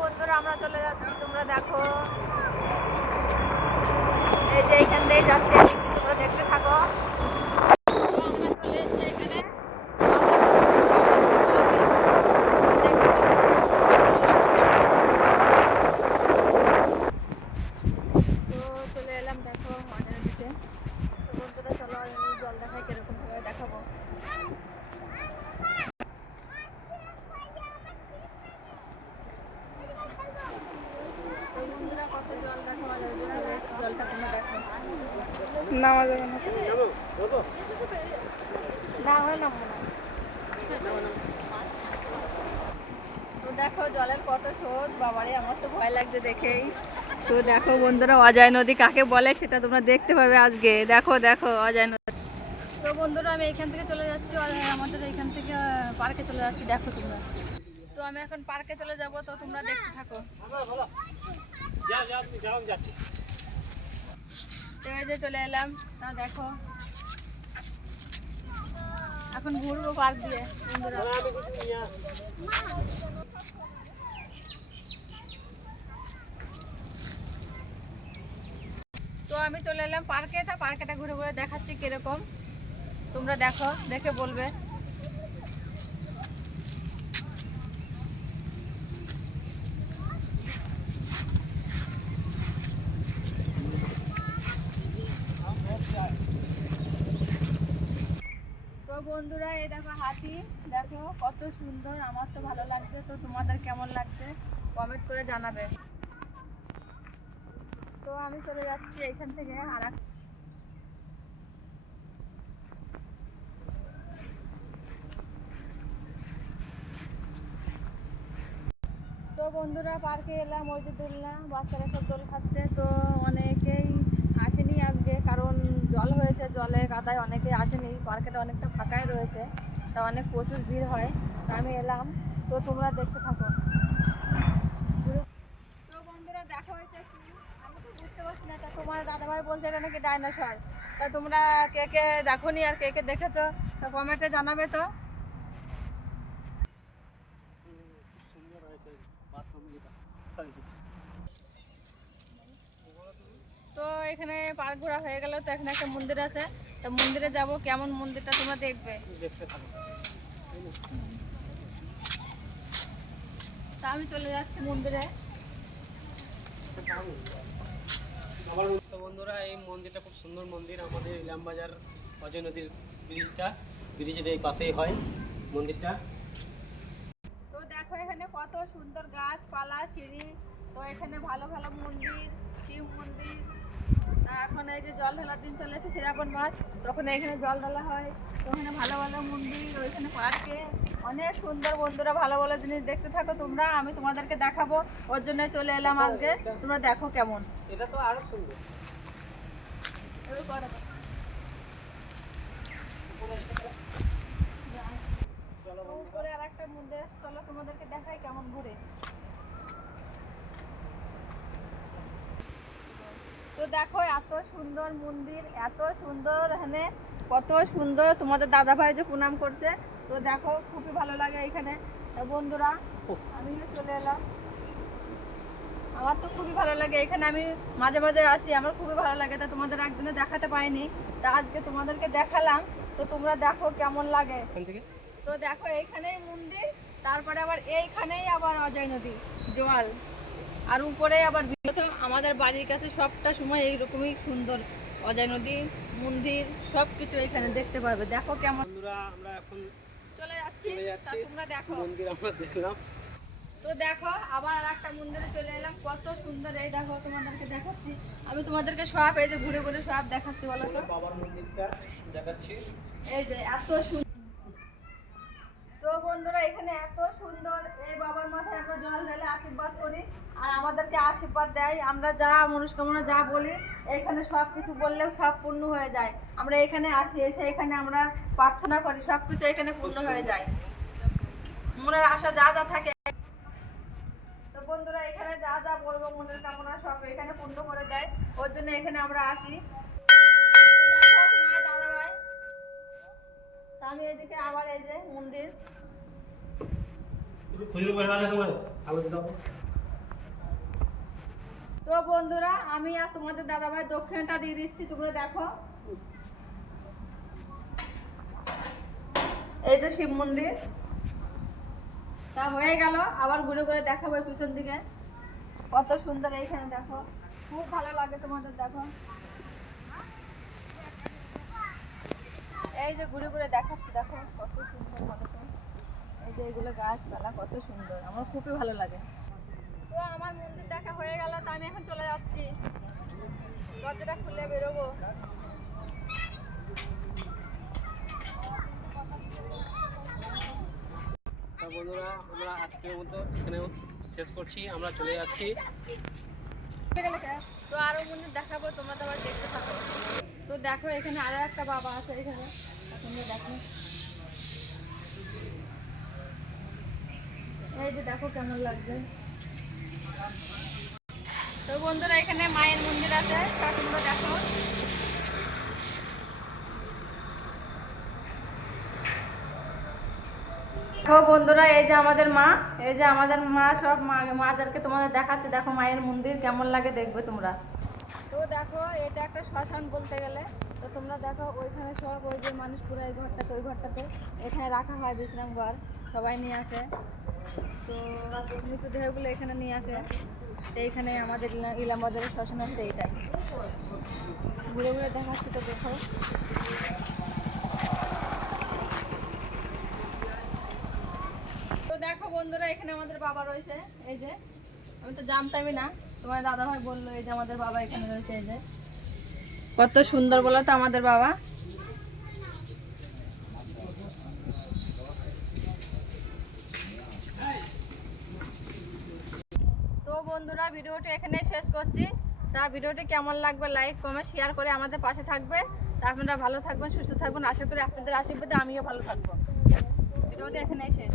বন্ধুরা আমরা চলে যাচ্ছি, তোমরা দেখো এই যে এইখান দিয়ে যাচ্ছে, তোমরা দেখতে থাকো। চলে এলাম দেখো মাঝে দিকে। তো বন্ধুরা চলো জল দেখায় কিরকম ভাবে দেখাবো। তো বন্ধুরা কত জল দেখানো যাবে, জলটা তোমরা দেখো। নামা যাবে না, না হয় নামবো না। তো দেখো জলের কত স্রোত, বাবারে আমার তো ভয় লাগছে দেখেই। তো দেখো বন্ধুরা অজয় নদী কাকে বলে সেটা তোমরা দেখতে পাবে আজকে। দেখো দেখো অজয় নদী। তো বন্ধুরা আমি এখান থেকে চলে যাচ্ছি, আমাদের এখান থেকে পার্কে চলে যাচ্ছি, দেখো তোমরা। তো আমি এখন পার্কে চলে যাব, তো তোমরা দেখতে থাকো। তো এই যে চলে এলাম, তা দেখো এখন ঘুরবো পার্ক দিয়ে বন্ধুরা। তো আমি চলে এলাম পার্কেটা ঘুরে ঘুরে দেখাচ্ছি কিরকম, তোমরা দেখো, দেখে বলবে। তো বন্ধুরা এই দেখো হাতি, দেখো কত সুন্দর, আমার তো ভালো লাগছে। তো তোমাদের কেমন লাগছে কমেন্ট করে জানাবে। তো আমি চলে যাচ্ছি এইখান থেকে তো বন্ধুরা পার্কে এলাম, ওই যে দোলনা, বাচ্চারা সব দোল খাচ্ছে। তো অনেকেই আসেনি আজকে, কারণ জল হয়েছে, জলে কাদায় অনেকেই আসেনি। পার্কেটা অনেকটা ফাঁকাই রয়েছে, তা অনেক প্রচুর ভিড় হয়। তা আমি এলাম, তো তোমরা দেখতে থাকো। তো বন্ধুরা দেখো এটা কি, আমি তো বুঝতে পারছি না। তা তোমার দাদাভাই বলছে এটা নাকি ডাইনোসর। তা তোমরা কে কে দেখোনি আর কে কে দেখেছো, তা কমেন্টে জানাবে। তো তো এখানে পার্ক ঘোরা হয়ে গেল, তো এখানে একটা মন্দির আছে, তো মন্দিরে যাব, কেমন মন্দিরটা তোমরা দেখবে। তা আমি চলে যাচ্ছি মন্দিরে। তো বন্ধুরা এই মন্দিরটা খুব সুন্দর মন্দির, আমাদের ইলামবাজার অজয় নদীর ব্রিজের এই পাশেই হয় মন্দিরটা। তো দেখো এখানে কত সুন্দর গাছপালা, সিঁড়ি। তো এখানে ভালো ভালো মন্দির, শিব মন্দির। এখন এই যে জল ঢালার দিন চলে এসেছে, শ্রাবণ মাস, তখন এখানে জল ঢালা হয়। তো ওখানে ভালো ভালো মন্দির, ওইখানে পার্কে অনেক সুন্দর। বন্ধুরা ভালো ভালো জিনিস দেখতে থাকো তোমরা, আমি তোমাদেরকে দেখাবো, ওর জন্য চলে এলাম আজকে। তোমরা দেখো কেমন। এটা তো আরো সুন্দর। উপরে আর একটা মন্দির, চলো তোমাদেরকে দেখাই কেমন ঘুরে। তো দেখো এত সুন্দর মন্দির, এত সুন্দর, এখানে কত সুন্দর। তোমাদের দাদা ভাই যে প্রণাম করছে, তো দেখো খুবই ভালো লাগে এখানে। তো বন্ধুরা আমিও চলে এলাম, আমার তো খুবই ভালো লাগে এখানে, আমি মাঝে মাঝে আসি, আমার খুবই ভালো লাগে। তা তোমাদের একদিনে দেখাতে পাইনি, তা আজকে তোমাদেরকে দেখালাম। তো তোমরা দেখো কেমন লাগে। তো দেখো এইখানেই মন্দির, তারপরে আবার এইখানেই আবার অজয় নদী জল, আর উপরে আবার আমাদের বাড়ির কাছে সবটা সময় এইরকমই সুন্দর, অজয় নদী, মন্দির, সবকিছু এখানে দেখতে পারবে। দেখো কেমন। বন্ধুরা আমরা এখন চলে যাচ্ছি, তা তোমরা দেখো। মন্দির আমরা দেখলাম। তো দেখো আবার আর একটা মন্দিরে চলে এলাম, কত সুন্দর। এই দেখো তোমাদেরকে দেখাচ্ছি, আমি তোমাদেরকে সব এই যে ঘুরে ঘুরে সব দেখাচ্ছি, বলো তো। বাবার মন্দিরটা দেখাচ্ছি, এই যে এত সুন্দর। তো বন্ধুরা এখানে এত সুন্দর, এই বাবার মাথায় আমরা জল ঢেলে আশীর্বাদ করি, আর আমাদেরকে আশীর্বাদ দেয়। আমরা যা মনস্কামনা যা বলি, এখানে সব কিছু বললেও সব পূর্ণ হয়ে যায়। আমরা এখানে আসি, এসে এখানে আমরা প্রার্থনা করি, সব কিছু এখানে পূর্ণ হয়ে যায়, মনের আশা যা যা থাকে। তো বন্ধুরা এখানে যা যা বলবো মনের কামনা সব এখানে পূর্ণ করে দেয়, ওর জন্য এখানে আমরা আসি। তো দেখো তোমার দাদাভাই, তা আমি এদিকে আবার এই যে মন্দির। তো বন্ধুরা আমি আর তোমাদের দাদাভাই দক্ষিণটা দিয়ে দিচ্ছি, তোমরা দেখো। এই যে শিব মন্দির, তা হয়ে গেল। আবার ঘুরে ঘুরে দেখাবো পিছন দিকে কত সুন্দর। এইখানে দেখো, খুব ভালো লাগে তোমাদের। দেখো এই যে ঘুরে ঘুরে দেখাচ্ছি, দেখো কত সুন্দর বলো তো। এই যে এগুলো গাছপালা কত সুন্দর, আমার খুবই ভালো লাগে। তো আমার মন্দির দেখা হয়ে গেল, তা আমি এখন চলে যাচ্ছি, দরজাটা খুলে বেরোবো। তা বন্ধুরা আমরা আজকের মতো এখানে শেষ করছি, আমরা চলে যাচ্ছি। তো আরো মন্দির দেখাবো, তোমরা তো আবার দেখতে থাকো। তো দেখো এখানে আরো একটা বাবা আছে, এখানে তোমরা দেখো। এই যে দেখো কেমন লাগছে। তো বন্ধুরা এখানে মায়ের মন্দির আছে, তা তোমরা দেখো। তো বন্ধুরা এই যে আমাদের মা, এই যে আমাদের মা, সব মাদেরকে তোমাদের দেখাচ্ছে। দেখো মায়ের মন্দির কেমন লাগে, দেখবে তোমরা। তো দেখো এটা একটা শ্মশান বলতে গেলে। তো তোমরা দেখো ওইখানে সব ওই যে মানুষ পুরো এই ঘরটাতে, ওই ঘরটাতে এখানে রাখা হয় বিশ্রাম ঘর, সবাই নিয়ে আসে। তো মৃতদেহগুলো এখানে নিয়ে আসে। তো এইখানে আমাদের ইলামবাজারের শ্মশান হচ্ছে এইটাই। ঘুরে ঘুরে দেখাচ্ছি, তো দেখো। তো দেখো বন্ধুরা এখানে আমাদের বাবা রয়েছে, এই যে আমি তো জানতামই না, তোমার দাদাভাই বললো এই যে আমাদের বাবা এখানে রয়েছে। এই যে কত সুন্দর বলো তো আমাদের বাবা। তো বন্ধুরা ভিডিওটি এখানে শেষ করছি। তা ভিডিওটি কেমন লাগবে লাইক কমেন্ট শেয়ার করে আমাদের পাশে থাকবে। তা আপনারা ভালো থাকবেন, সুস্থ থাকবেন, আশা করি আপনাদের আশীর্বাদে আমিও ভালো থাকবো। ভিডিওটি এখানেই শেষ।